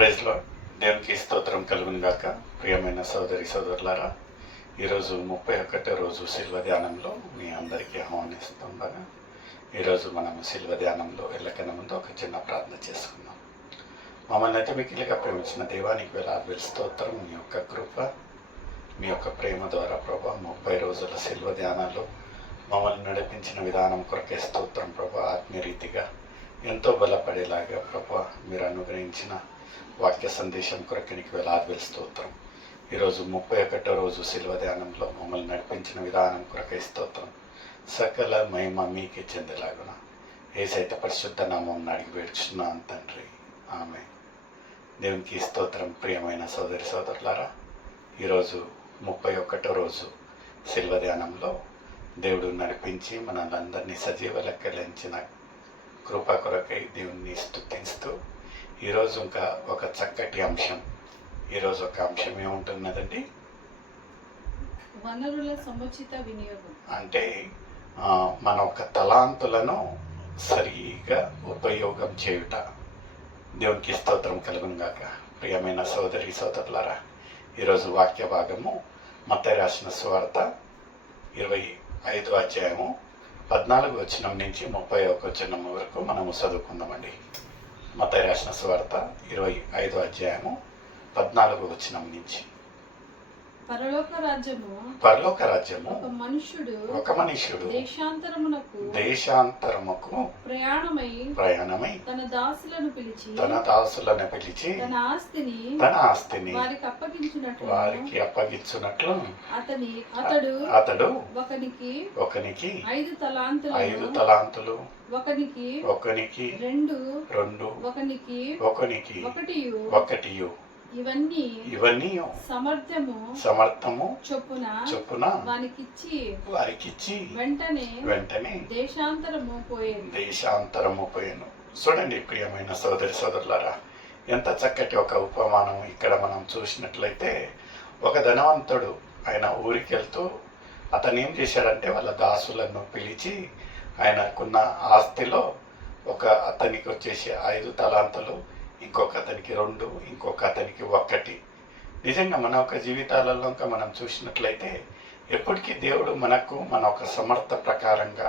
Praise lord. దేవునికి స్తోత్రం కలుగును గాక. ప్రియమైన సోదరి సోదరులారా, ఈరోజు 31వ రోజు శిల్వ ధ్యానంలో మీ అందరికీ ఆహ్వానిస్తుండగా, ఈరోజు మనము శిల్వ ధ్యానంలో వెళ్ళకన్నా ముందు ఒక చిన్న ప్రార్థన చేసుకుందాం. మమ్మల్ని అయితే మిక్కిలిగా ప్రేమించిన దేవానికి వేలాది స్తోత్రం. మీ యొక్క కృప, మీ యొక్క ప్రేమ ద్వారా ప్రభా 30 రోజుల శిల్వ ధ్యానాలు మమ్మల్ని నడిపించిన విధానం కొరకే స్తోత్రం ప్రభా. ఆత్మీయ రీతిగా ఎంతో బలపడేలాగా ప్రభా మీరు అనుగ్రహించిన వాక్య సందేశం కొరకనికి వేలాది స్తోత్రం. ఈరోజు 31వ రోజు శిల్వ ధ్యానంలో మమ్మల్ని నడిపించిన విధానం కొరకై స్తోత్రం. సకల మహిమ మీకే చెందేలాగున యేసయ్య పరిశుద్ధ నామం అడిగి వేడుచున్నాను తండ్రి, ఆమె. దేవునికి స్తోత్రం. ప్రియమైన సోదరి సోదరులారా, ఈరోజు 31వ రోజు శిల్వ ధ్యానంలో దేవుడు నడిపించి మనందరినీ సజీవ లెక్కలించిన కృప కొరకై దేవుణ్ణి స్తుతిస్తూ ఈరోజు ఇంకా ఒక చక్కటి అంశం. ఈరోజు ఒక అంశం ఏముంటున్నదండి? వనరుల సముచిత వినియోగం. అంటే మన ఒక తలాంతులను సరిగా ఉపయోగం చేయుట. దేవునికి స్తోత్రం కలుగును గాక. ప్రియమైన సోదరి సోదరులారా, ఈరోజు వాక్య భాగము మత్తయి రాసిన సువార్త 25వ అధ్యాయము 14వ వచనం నుంచి 31వ వచనం వరకు మనము చదువుకుందామండి. మత్తయి రాసిన సువార్త 25వ అధ్యాయము 14వ వచనం నుంచి. పరలోక రాజ్యము ఒక మనుష్యుడు దేశాంతరముకు ప్రయాణమై తన దాసులను పిలిచి తన ఆస్తిని వారికి అప్పగించున్నట్లు అతడు ఒకనికి 5 తలాంతులు, ఒకనికి 2, ఒకనికి 1, ఇవన్నీ సమర్థము చొప్పున వారికిచ్చి వెంటనే దేశాంతరము పోయేను. చూడండి ప్రియమైన సోదరి సోదరులారా, ఎంత చక్కటి ఒక ఉపమానం ఇక్కడ మనం చూసినట్లయితే, ఒక ధనవంతుడు ఆయన ఊరికి వెళ్తూ అతను ఏం చేశాడంటే వాళ్ళ దాసులను పిలిచి ఆయనకున్న ఆస్తిలో ఒక అతనికి వచ్చేసి 5 తలాంతులు, ఇంకొక అతనికి 2, ఇంకొక అతనికి 1. నిజంగా మన ఒక జీవితాలలో ఇంకా మనం చూసినట్లయితే ఎప్పటికీ దేవుడు మనకు మన ఒక సమర్థ ప్రకారంగా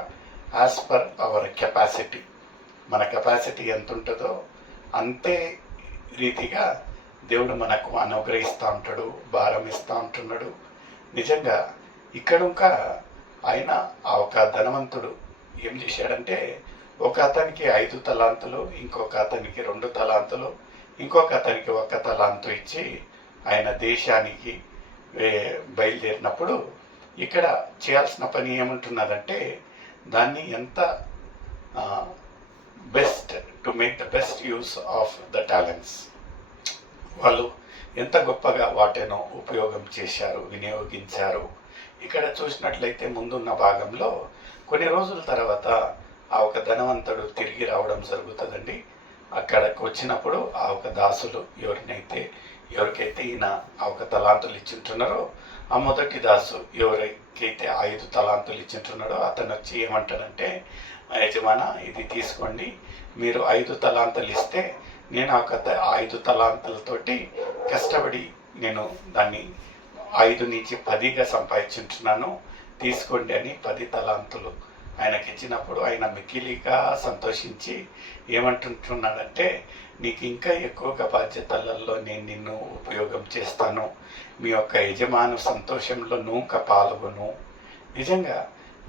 యాజ్ పర్ అవర్ కెపాసిటీ, మన కెపాసిటీ ఎంత ఉంటుందో అంతే రీతిగా దేవుడు మనకు అనుగ్రహిస్తూ ఉంటాడు, భారం ఇస్తూ ఉంటున్నాడు. నిజంగా ఇక్కడ ఇంకా ఆయన ఆ ఒక ధనవంతుడు ఏం చేశాడంటే, ఒక అతనికి 5 తలాంతులు, ఇంకొక అతనికి 2 తలాంతులు, ఇంకొక అతనికి 1 తలాంతు ఇచ్చి ఆయన దేశానికి బయలుదేరినప్పుడు ఇక్కడ చేయాల్సిన పని ఏముంటున్నదంటే, దాన్ని ఎంత best to make the best use of the talents, వాళ్ళు ఎంత గొప్పగా వాటిను ఉపయోగం చేశారు, వినియోగించారు. ఇక్కడ చూసినట్లయితే ముందున్న భాగంలో కొన్ని రోజుల తర్వాత ఆ ఒక ధనవంతుడు తిరిగి రావడం జరుగుతుందండి. అక్కడికి వచ్చినప్పుడు ఆ ఒక దాసులు ఎవరికైతే ఈయన ఆ ఒక తలాంతులు ఇచ్చింటున్నారో, ఆ మొదటి దాసు ఎవరికైతే 5 తలాంతులు ఇచ్చింటున్నాడో అతను వచ్చి ఏమంటాడంటే, యజమాన ఇది తీసుకోండి, మీరు 5 తలాంతులు ఇస్తే నేను ఆ 5 తలాంతులతోటి కష్టపడి నేను దాన్ని 5 నుంచి 10గా సంపాదించుంటున్నాను, తీసుకోండి అని 10 తలాంతులు ఆయనకి ఇచ్చినప్పుడు ఆయన మిక్కిలిగా సంతోషించి ఏమంటుంటున్నాడంటే, నీకు ఇంకా ఎక్కువగా బాధ్యతలలో నేను నిన్ను ఉపయోగం చేస్తాను, మీ యొక్క యజమాను సంతోషంలో నువ్వు పాల్గొను. నిజంగా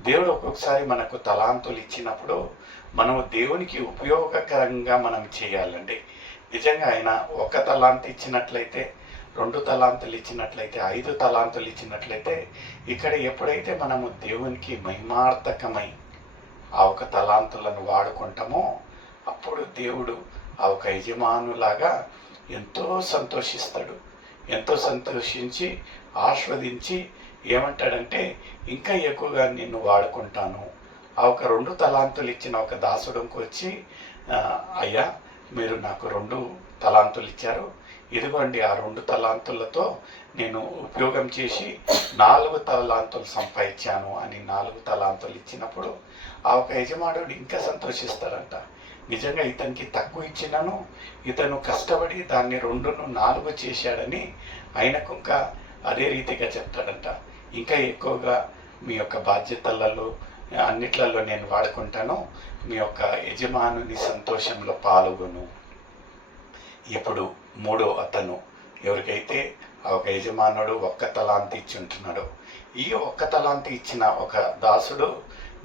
దేవుడు ఒక్కొక్కసారి మనకు తలాంతులు ఇచ్చినప్పుడు మనము దేవునికి ఉపయోగకరంగా మనం చేయాలండి. నిజంగా ఆయన 1 తలాంతు ఇచ్చినట్లయితే, 2 తలాంతులు ఇచ్చినట్లయితే, 5 తలాంతులు ఇచ్చినట్లయితే, ఇక్కడ ఎప్పుడైతే మనము దేవునికి మహిమార్థకమై ఆ ఒక తలాంతులను వాడుకుంటామో అప్పుడు దేవుడు ఆ ఒక యజమానులాగా ఎంతో సంతోషిస్తాడు. ఎంతో సంతోషించి ఆస్వాదించి ఏమంటాడంటే, ఇంకా ఎక్కువగా నిన్ను వాడుకుంటాను. ఆ ఒక 2 తలాంతులు ఇచ్చిన ఒక దాసుడంకి వచ్చి, అయ్యా మీరు నాకు 2 తలాంతులు ఇచ్చారు, ఇదిగోండి ఆ 2 తలాంతులతో నేను ఉపయోగం చేసి 4 తలాంతులు సంపాదించాను అని 4 తలాంతులు ఇచ్చినప్పుడు ఆ ఒక యజమానుడు ఇంకా సంతోషిస్తారంట. నిజంగా ఇతనికి తక్కువ ఇచ్చినాను, ఇతను కష్టపడి దాన్ని 2ను 4 చేశాడని ఆయనకు ఇంకా అదే రీతిగా చెప్తాడంట. ఇంకా ఎక్కువగా మీ యొక్క బాధ్యతలలో అన్నిట్లలో నేను వాడుకుంటాను, మీ యొక్క యజమానుని సంతోషంలో పాల్గొను. ఇప్పుడు మూడో అతను ఎవరికైతే ఆ ఒక యజమానుడు ఒక్క తలాంతి ఇచ్చి ఉంటున్నాడు, ఈ ఒక్క తలాంతి ఇచ్చిన ఒక దాసుడు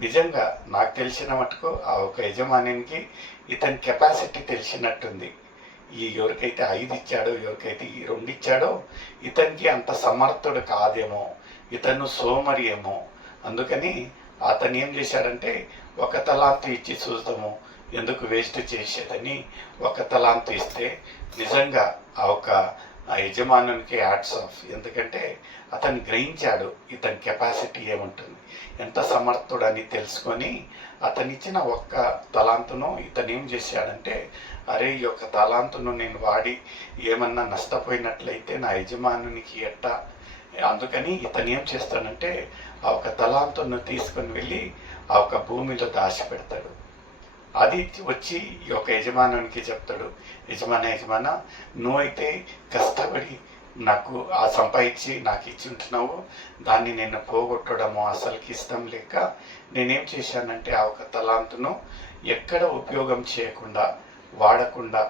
నిజంగా నాకు తెలిసిన మటుకు ఆ ఒక యజమానికి ఇతని కెపాసిటీ తెలిసినట్టుంది. ఈ ఎవరికైతే 5 ఇచ్చాడో, ఎవరికైతే ఈ 2 ఇచ్చాడో ఇతనికి అంత సమర్థుడు కాదేమో, ఇతను సోమరి ఏమో. అందుకని అతను ఏం చేశాడంటే ఒక తలాంతు ఇచ్చి చూద్దాము, ఎందుకు వేస్ట్ చేసేదని ఒక తలాంతు ఇస్తే నిజంగా ఆ యజమానునికి హ్యాట్స్ ఆఫ్. ఎందుకంటే అతను గ్రహించాడు ఇతని కెపాసిటీ ఏముంటుంది, ఎంత సమర్థుడని తెలుసుకొని అతను ఇచ్చిన ఒక్క తలాంతును ఇతను ఏం చేశాడంటే, అరే ఈ యొక్క తలాంతును నేను వాడి ఏమన్నా నష్టపోయినట్లయితే నా యజమానునికి ఎట్టా, అందుకని ఇతను ఏం చేస్తాడంటే ఆ ఒక తలాంతును తీసుకొని వెళ్ళి ఆ ఒక భూమిలో దాచిపెడతాడు. అది వచ్చి ఈ యొక్క యజమానునికి చెప్తాడు, యజమాన నువ్వైతే కష్టపడి నాకు ఆ సంపాదించి నాకు ఇచ్చి ఉంటున్నావు, దాన్ని నేను పోగొట్టడము అసలుకి ఇష్టం లేక నేనేం చేశానంటే ఆ ఒక తలాంతును ఎక్కడ ఉపయోగం చేయకుండా వాడకుండా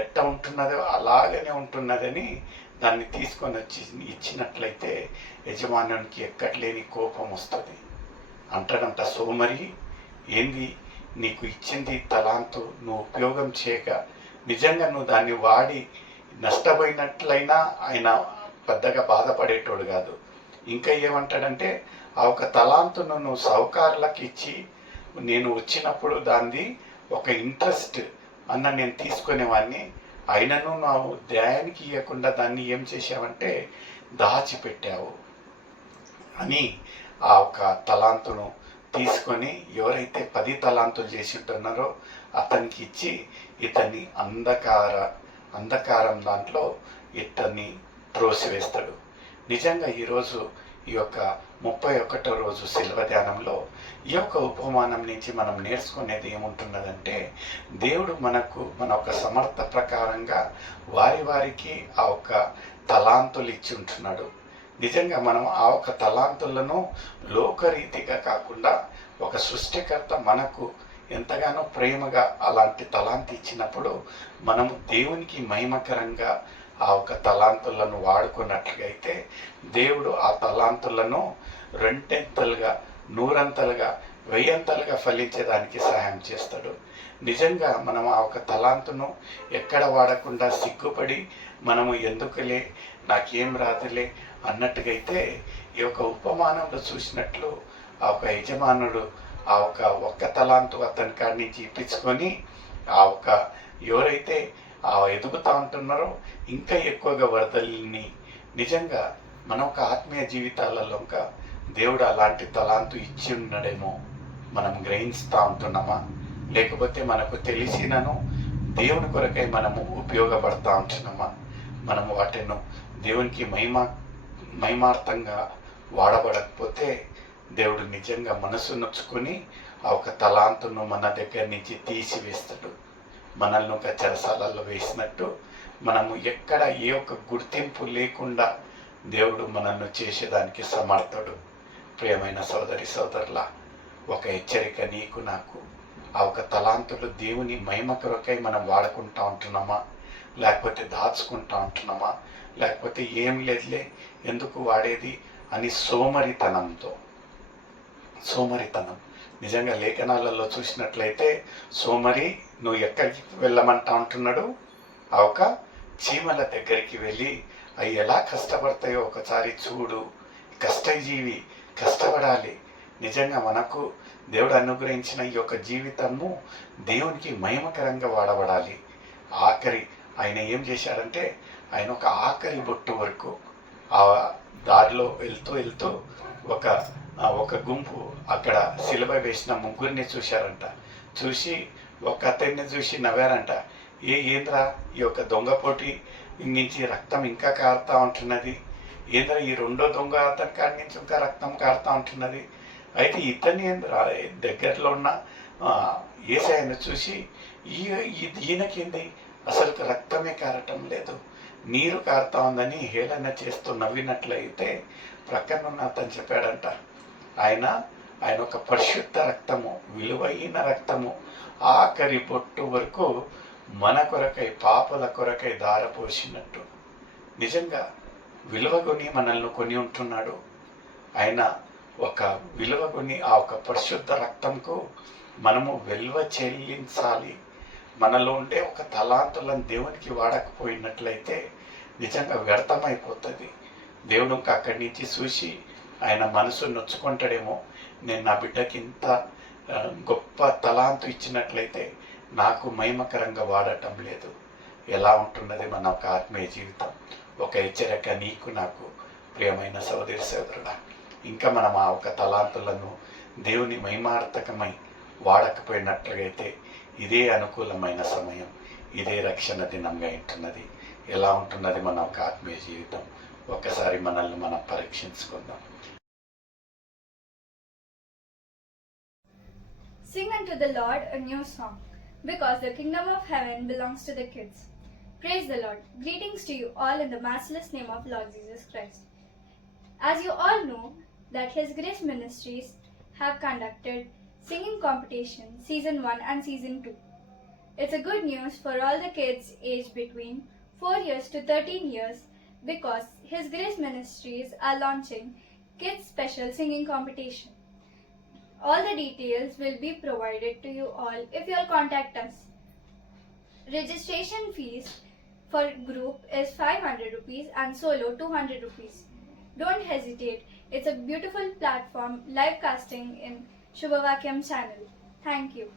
ఎట్ట ఉంటున్నదో అలాగనే ఉంటున్నదని దాన్ని తీసుకొని వచ్చి ఇచ్చినట్లయితే యజమానునికి ఎక్కట్లేని కోపం వస్తుంది. అంటాడంట, సోమరి ఏంది నీకు ఇచ్చింది తలాంతు నువ్వు ఉపయోగం చేయక నిజంగా నువ్వు దాన్ని వాడి నష్టపోయినట్లయినా ఆయన పెద్దగా బాధపడేటోడు కాదు. ఇంకా ఏమంటాడంటే ఆ ఒక తలాంతును నువ్వు సౌకారులకు ఇచ్చి నేను వచ్చినప్పుడు దాన్ని ఒక ఇంట్రెస్ట్ అన్న నేను తీసుకునేవాడిని, అయినను నువ్వు దయానికి ఇవ్వకుండా దాన్ని ఏం చేసావంటే దాచిపెట్టావు అని ఆ ఒక తలాంతును తీసుకొని ఎవరైతే 10 తలాంతులు చేసి ఉంటున్నారో అతనికి ఇచ్చి ఇతన్ని అంధకారం దాంట్లో ఇతన్ని త్రోసివేస్తాడు. నిజంగా ఈరోజు ఈ యొక్క 31వ రోజు శిల్వ ధ్యానంలో ఈ యొక్క ఉపమానం నుంచి మనం నేర్చుకునేది ఏముంటున్నదంటే, దేవుడు మన ఒక సమర్థ ప్రకారంగా వారికి ఆ ఒక తలాంతులు ఇచ్చి ఉంటున్నాడు. నిజంగా మనం ఆ ఒక తలాంతులను లోకరీతిగా కాకుండా ఒక సృష్టికర్త మనకు ఎంతగానో ప్రేమగా అలాంటి తలాంతి ఇచ్చినప్పుడు మనము దేవునికి మహిమకరంగా ఆ ఒక తలాంతులను వాడుకున్నట్లయితే దేవుడు ఆ తలాంతులను 2 100 1000 ఫలించేదానికి సహాయం చేస్తాడు. నిజంగా మనం ఆ ఒక తలాంతును ఎక్కడ వాడకుండా సిగ్గుపడి మనము ఎందుకులే నాకేం రాదులే అన్నట్టుగైతే ఈ యొక్క ఉపమానంలో చూసినట్లు ఆ ఒక యజమానుడు ఆ ఒక్క తలాంతు అతని కాడి నుంచి ఇప్పించుకొని ఆ ఒక ఎవరైతే ఎదుగుతూ ఉంటున్నారో ఇంకా ఎక్కువగా వరదల్ని నిజంగా మన ఒక ఆత్మీయ జీవితాలలో ఇంకా దేవుడు అలాంటి తలాంతు ఇచ్చి ఉన్నాడేమో మనం గ్రహిస్తూ ఉంటున్నామా, లేకపోతే మనకు తెలిసినను దేవుని కొరకై మనము ఉపయోగపడతా ఉంటున్నామా, మనము వాటిను దేవునికి మహిమార్థంగా వాడబడకపోతే దేవుడు నిజంగా మనసు నొచ్చుకొని ఆ ఒక తలాంతును మన దగ్గర నుంచి తీసివేస్తాడు. మనల్ని ఒక చెరసాలలో వేసినట్టు మనము ఎక్కడ ఏ ఒక్క గుర్తింపు లేకుండా దేవుడు మనల్ని చేసేదానికి సమర్థుడు. ప్రియమైన సోదరుల, ఒక హెచ్చరిక నీకు నాకు, ఆ ఒక తలాంతులు దేవుని మహిమ కొరకై మనం వాడుకుంటా ఉంటున్నామా, లేకపోతే దాచుకుంటా ఉంటున్నామా, లేకపోతే ఏం లేదులే ఎందుకు వాడేది అని సోమరితనం నిజంగా లేఖనాలలో చూసినట్లయితే సోమరి నువ్వు ఎక్కడికి వెళ్ళమంటా ఉంటున్నాడు, ఆ ఒక చీమల దగ్గరికి వెళ్ళి అవి ఎలా కష్టపడతాయో ఒకసారి చూడు. కష్టజీవి, కష్టపడాలి. నిజంగా మనకు దేవుడు అనుగ్రహించిన ఈ యొక్క జీవితము దేవునికి మహిమకరంగా వాడబడాలి. ఆయన ఏం చేశాడంటే ఆయన ఒక ఆఖరి బొట్టు వరకు ఆ దారిలో వెళ్తూ ఒక గుంపు అక్కడ సిలువ వేసిన 3 చూశారంట. చూసి ఒక అతన్ని చూసి నవ్వారంట, ఏంద్రా ఈ యొక్క దొంగపోటి నుంచి రక్తం ఇంకా కారుతూ ఉంటున్నది, ఏంద్రా ఈ 2వ దొంగ అతని కాడి నుంచి ఇంకా రక్తం కారుతూ ఉంటున్నది, అయితే ఇతన్ని దగ్గరలో ఉన్న యేసయ్యను చూసి ఈయనకేంది అసలు రక్తమే కారటం లేదు, నీరు కారుతా ఉందని హేళన చేస్తూ నవ్వినట్లయితే ప్రక్కనున్న అతను చెప్పాడంట, ఆయన ఒక పరిశుద్ధ రక్తము, విలువైన రక్తము, ఆఖరి బొట్టు వరకు మన కొరకై, పాపల కొరకై ధారపోసినట్టు. నిజంగా విలువగొని మనల్ని కొని ఉంటున్నాడు ఆయన. ఒక విలువగొని ఆ ఒక పరిశుద్ధ రక్తంకు మనము విలువ చెల్లించాలి. మనలో ఉండే ఒక తలాంతులను దేవునికి వాడకపోయినట్లయితే నిజంగా వ్యర్థమైపోతుంది. దేవుడు ఇంకా అక్కడి నుంచి చూసి ఆయన మనసు నొచ్చుకుంటాడేమో, నేను నా బిడ్డకి ఇంత గొప్ప తలాంతు ఇచ్చినట్లయితే నాకు మహిమకరంగా వాడటం లేదు. ఎలా ఉంటున్నది మన ఒక ఆత్మీయ జీవితం? ఒక హెచ్చరిక నీకు నాకు, ప్రియమైన సోదరి సోదరుడా. ఇంకా మనం ఆ ఒక తలాంతులను దేవుని మహిమార్థకమై వాడకపోయినట్లయితే ఇదే అనుకూలమైన సమయం, ఇదే రక్షణ దినంగా ఉంటున్నది. ఎలా ఉంటున్నది మన ఒక ఆత్మీయ జీవితం? ఒకసారి మనల్ని మనం పరీక్షించుకుందాం. Sing unto the Lord a new song, because the kingdom of heaven belongs to the kids. Praise the Lord. Greetings to you all in the matchless name of Lord Jesus Christ. As you all know, that His Grace Ministries have conducted singing competition season 1 and season 2. It's a good news for all the kids aged between 4 years to 13 years, because His Grace Ministries are launching kids special singing competition. All the details will be provided to you all if you all contact us. Registration fees for group is 500 rupees and solo 200 rupees. Don't hesitate. It's a beautiful platform live casting in Shubhavakyam channel. Thank you.